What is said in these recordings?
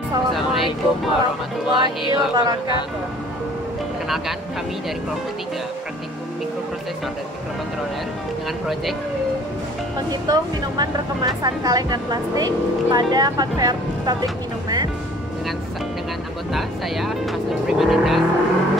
Assalamualaikum warahmatullahi wabarakatuh. Perkenalkan, kami dari kelompok 3 Praktikum Mikroprosesor dan Mikrokontroler dengan proyek Menghitung minuman berkemasan kaleng dan plastik pada konveyor pabrik minuman. dengan anggota saya Fastur Primananda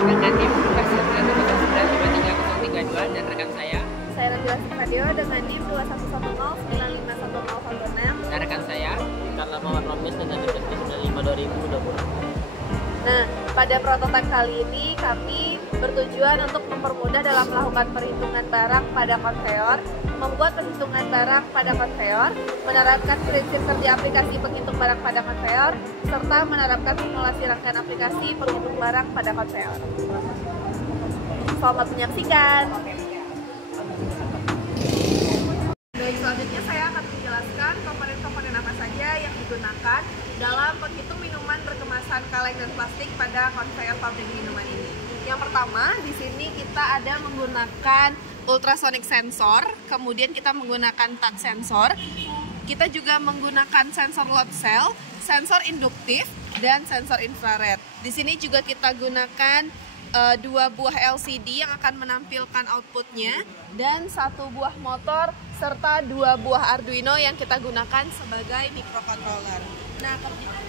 dengan NIM 2199332 dan rekan saya Najwa Sifadeo dengan NIM 2110951016 dan rekan saya Karena Mawar Lomis dengan deteksi 95 2020. Nah, pada prototipe kali ini kami bertujuan untuk mempermudah dalam melakukan perhitungan barang pada konveyor, membuat perhitungan barang pada konveyor, menerapkan prinsip kerja aplikasi penghitung barang pada konveyor, serta menerapkan simulasi rangkaian aplikasi penghitung barang pada konveyor. Selamat menyaksikan. Baik, selanjutnya saya akan menjelaskan komponen-komponen apa saja yang digunakan dalam penghitung minuman berkemasan kaleng dan plastik pada konveyor pabrik minuman ini. Yang pertama, di sini kita ada menggunakan ultrasonic sensor, kemudian kita menggunakan touch sensor. Kita juga menggunakan sensor load cell, sensor induktif, dan sensor infrared. Di sini juga kita gunakan 2 buah LCD yang akan menampilkan outputnya dan 1 buah motor serta 2 buah Arduino yang kita gunakan sebagai microcontroller. Nah,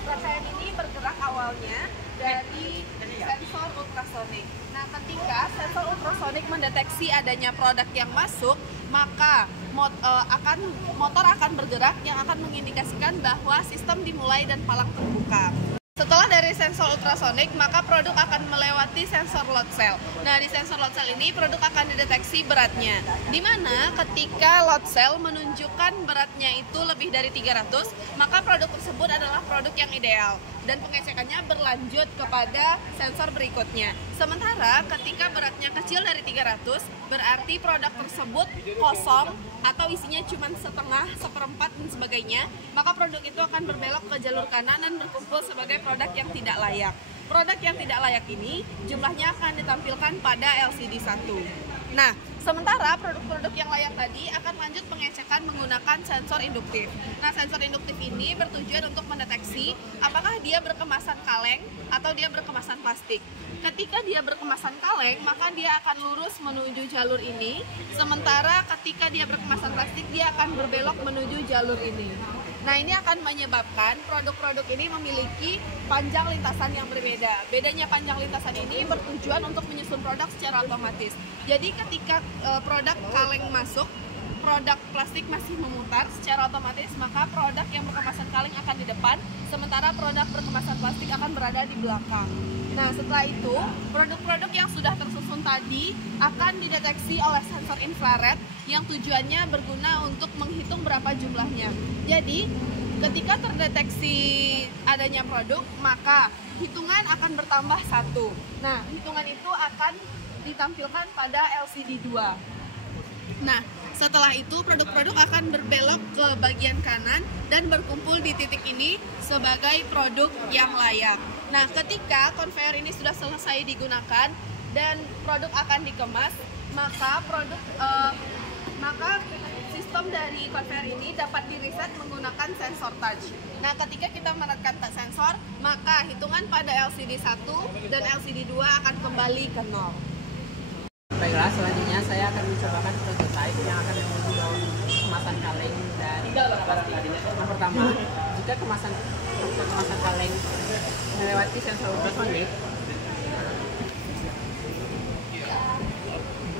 rangkaian ini bergerak awalnya dari sensor ultrasonic. Nah, ketika sensor ultrasonic mendeteksi adanya produk yang masuk, maka motor akan bergerak yang akan mengindikasikan bahwa sistem dimulai dan palang terbuka. Setelah dari sensor ultrasonic, maka produk akan melewati sensor load cell. Nah, di sensor load cell ini produk akan dideteksi beratnya. Di mana ketika load cell menunjukkan beratnya itu lebih dari 300, maka produk tersebut adalah produk yang ideal. Dan pengecekannya berlanjut kepada sensor berikutnya. Sementara ketika beratnya kecil dari 300, berarti produk tersebut kosong atau isinya cuma setengah, seperempat, dan sebagainya, maka produk itu akan berbelok ke jalur kanan dan berkumpul sebagai produk yang tidak layak. Produk yang tidak layak ini jumlahnya akan ditampilkan pada LCD 1. Nah, sementara produk-produk yang layak tadi akan lanjut pengecekan menggunakan sensor induktif. Nah, sensor induktif ini bertujuan untuk mendeteksi apakah dia berkemasan kaleng atau dia berkemasan plastik. Ketika dia berkemasan kaleng, maka dia akan lurus menuju jalur ini. Sementara ketika dia berkemasan plastik, dia akan berbelok menuju jalur ini. Nah, ini akan menyebabkan produk-produk ini memiliki panjang lintasan yang berbeda. Bedanya panjang lintasan ini bertujuan untuk menyusun produk secara otomatis. Jadi ketika produk kaleng masuk, produk plastik masih memutar secara otomatis, maka produk yang berkemasan kaleng akan di depan, sementara produk berkemasan plastik akan berada di belakang. Nah, setelah itu, produk-produk yang sudah tersusun tadi akan dideteksi oleh sensor infrared yang tujuannya berguna untuk menghitung berapa jumlahnya. Jadi, ketika terdeteksi adanya produk, maka hitungan akan bertambah 1. Nah, hitungan itu akan ditampilkan pada LCD 2. Nah, setelah itu produk-produk akan berbelok ke bagian kanan dan berkumpul di titik ini sebagai produk yang layak. Nah, ketika konveyor ini sudah selesai digunakan dan produk akan dikemas, maka sistem dari konveyor ini dapat di-reset menggunakan sensor touch. Nah, ketika kita menekan touch sensor, maka hitungan pada LCD 1 dan LCD 2 akan kembali ke 0. Baiklah, selanjutnya saya akan mencobakan prototipe yang akan menguji kemasan kaleng dan plastik. Yang pertama, jika kemasan kaleng melewati sensor ultrasonic,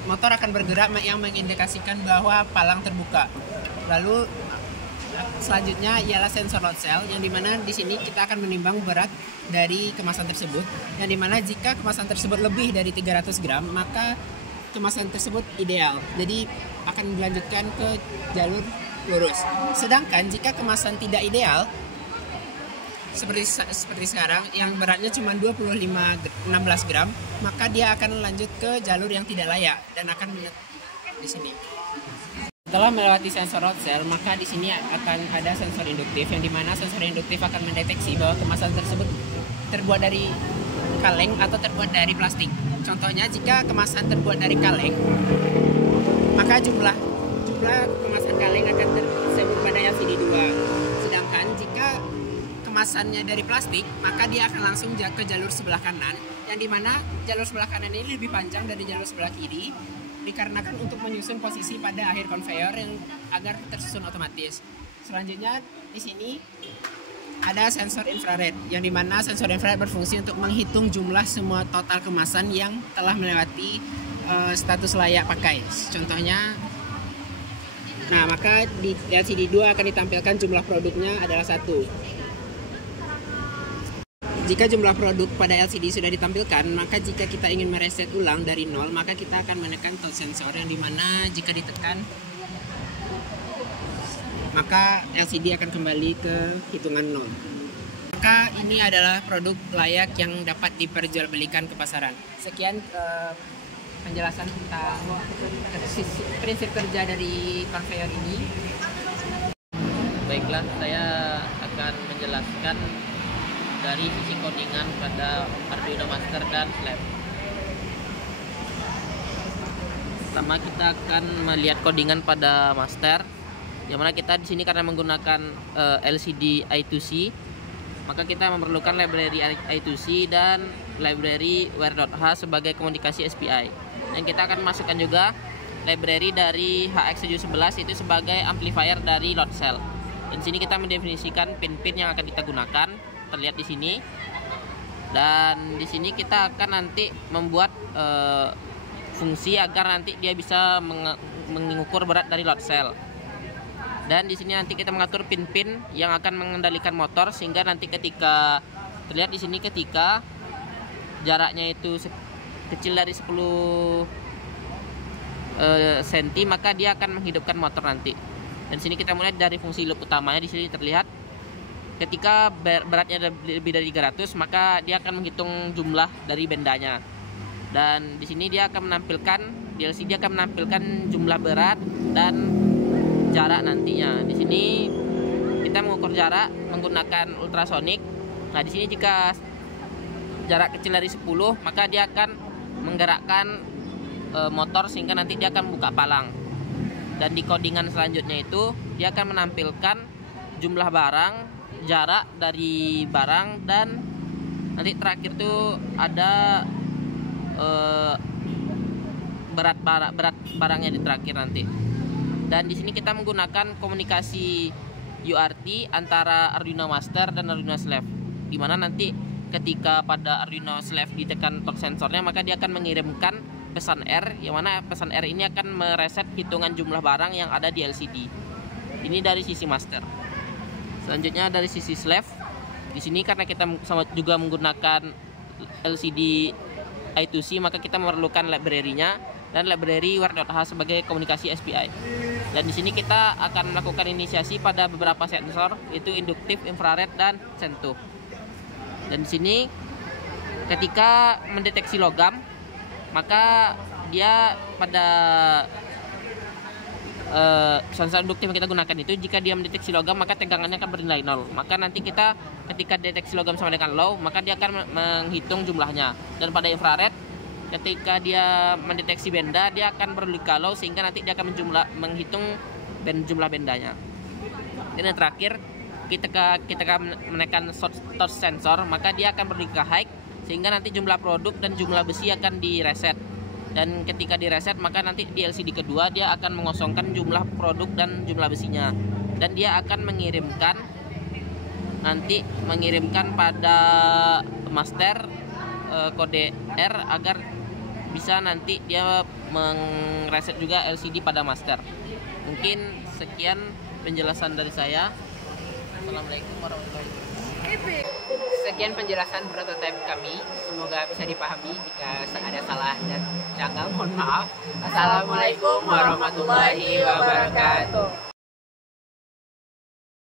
motor akan bergerak yang mengindikasikan bahwa palang terbuka. Lalu selanjutnya ialah sensor load cell, yang dimana di sini kita akan menimbang berat dari kemasan tersebut, yang dimana jika kemasan tersebut lebih dari 300 gram, maka kemasan tersebut ideal, jadi akan dilanjutkan ke jalur lurus. Sedangkan jika kemasan tidak ideal, seperti sekarang yang beratnya cuma 16 gram, maka dia akan lanjut ke jalur yang tidak layak dan akan di sini. Setelah melewati sensor load cell, maka di sini akan ada sensor induktif, yang dimana sensor induktif akan mendeteksi bahwa kemasan tersebut terbuat dari kaleng atau terbuat dari plastik. Contohnya, jika kemasan terbuat dari kaleng, maka jumlah kemasan kaleng akan tersebut pada LCD 2. Sedangkan jika kemasannya dari plastik, maka dia akan langsung ke jalur sebelah kanan, yang dimana jalur sebelah kanan ini lebih panjang dari jalur sebelah kiri, dikarenakan untuk menyusun posisi pada akhir konveyor yang agar tersusun otomatis. Selanjutnya di sini ada sensor infrared, yang dimana sensor infrared berfungsi untuk menghitung jumlah semua total kemasan yang telah melewati status layak pakai. Contohnya, nah maka di LCD 2 akan ditampilkan jumlah produknya adalah 1. Jika jumlah produk pada LCD sudah ditampilkan, maka jika kita ingin mereset ulang dari 0, maka kita akan menekan touch sensor, yang dimana jika ditekan maka LCD akan kembali ke hitungan 0. Maka ini adalah produk layak yang dapat diperjualbelikan ke pasaran. Sekian penjelasan tentang prinsip kerja dari konveyor ini. Baiklah, saya akan menjelaskan dari sisi codingan pada Arduino Master dan Slave. Pertama kita akan melihat codingan pada Master, yang mana kita di sini karena menggunakan LCD I2C, maka kita memerlukan library I2C dan library where.h sebagai komunikasi SPI. Dan kita akan masukkan juga library dari HX711 itu sebagai amplifier dari load cell. Dan di sini kita mendefinisikan pin-pin yang akan kita gunakan, terlihat di sini. Dan di sini kita akan nanti membuat fungsi agar nanti dia bisa mengukur berat dari load cell. Dan di sini nanti kita mengatur pin-pin yang akan mengendalikan motor, sehingga nanti ketika terlihat di sini ketika jaraknya itu kecil dari 10 cm, maka dia akan menghidupkan motor nanti. Dan di sini kita mulai dari fungsi loop utamanya. Di sini terlihat ketika beratnya lebih dari 300, maka dia akan menghitung jumlah dari bendanya. Dan di sini dia akan menampilkan, di LCD akan menampilkan jumlah berat dan jarak nantinya. Di sini kita mengukur jarak menggunakan ultrasonik. Nah, di sini jika jarak kecil dari 10, maka dia akan menggerakkan motor sehingga nanti dia akan buka palang. Dan di codingan selanjutnya itu dia akan menampilkan jumlah barang, jarak dari barang, dan nanti terakhir tuh ada berat barangnya di terakhir nanti. Dan di sini kita menggunakan komunikasi UART antara Arduino Master dan Arduino Slave, di mana nanti ketika pada Arduino Slave ditekan torque sensornya, maka dia akan mengirimkan pesan R, yang mana pesan R ini akan mereset hitungan jumlah barang yang ada di LCD. Ini dari sisi Master. Selanjutnya dari sisi Slave, di sini karena kita juga menggunakan LCD I2C, maka kita memerlukan library-nya dan library where.h sebagai komunikasi SPI. Dan di sini kita akan melakukan inisiasi pada beberapa sensor, yaitu induktif, infrared, dan sentuh. Dan di sini ketika mendeteksi logam, maka dia pada sensor induktif yang kita gunakan itu, jika dia mendeteksi logam maka tegangannya akan bernilai 0. Maka nanti kita ketika deteksi logam sama dengan low, maka dia akan menghitung jumlahnya. Dan pada infrared, ketika dia mendeteksi benda, dia akan berlika low, sehingga nanti dia akan menghitung jumlah bendanya. Dan yang terakhir, kita menekan touch sensor, maka dia akan berlika high, sehingga nanti jumlah produk dan jumlah besi akan direset. Dan ketika direset, maka nanti di LCD kedua dia akan mengosongkan jumlah produk dan jumlah besinya. Dan dia akan mengirimkan pada master kode R agar bisa nanti dia mereset juga LCD pada master. Mungkin sekian penjelasan dari saya. Assalamualaikum warahmatullahi wabarakatuh. Sekian penjelasan prototipe kami. Semoga bisa dipahami. Jika ada salah dan janggal, mohon maaf. Assalamualaikum warahmatullahi wabarakatuh.